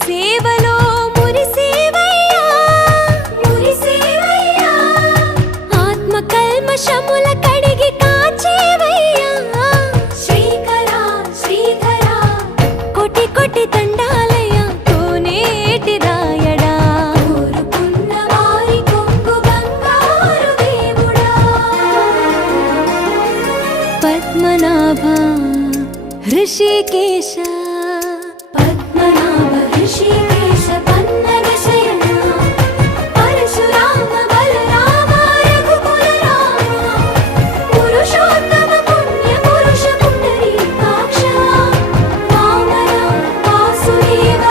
సేవలో మురిసేవయ్యా మురిసేవయ్యా ఆత్మ కల్మషముల కడిగి కాచేవయ్యా శ్రీకరా శ్రీధరా కోటి కోటి దండాలయ్యా కోనేటి రాయడా కోరుకున్న వారి కొంగు బంగారు దేవుడా పద్మనాభ ऋषिकेश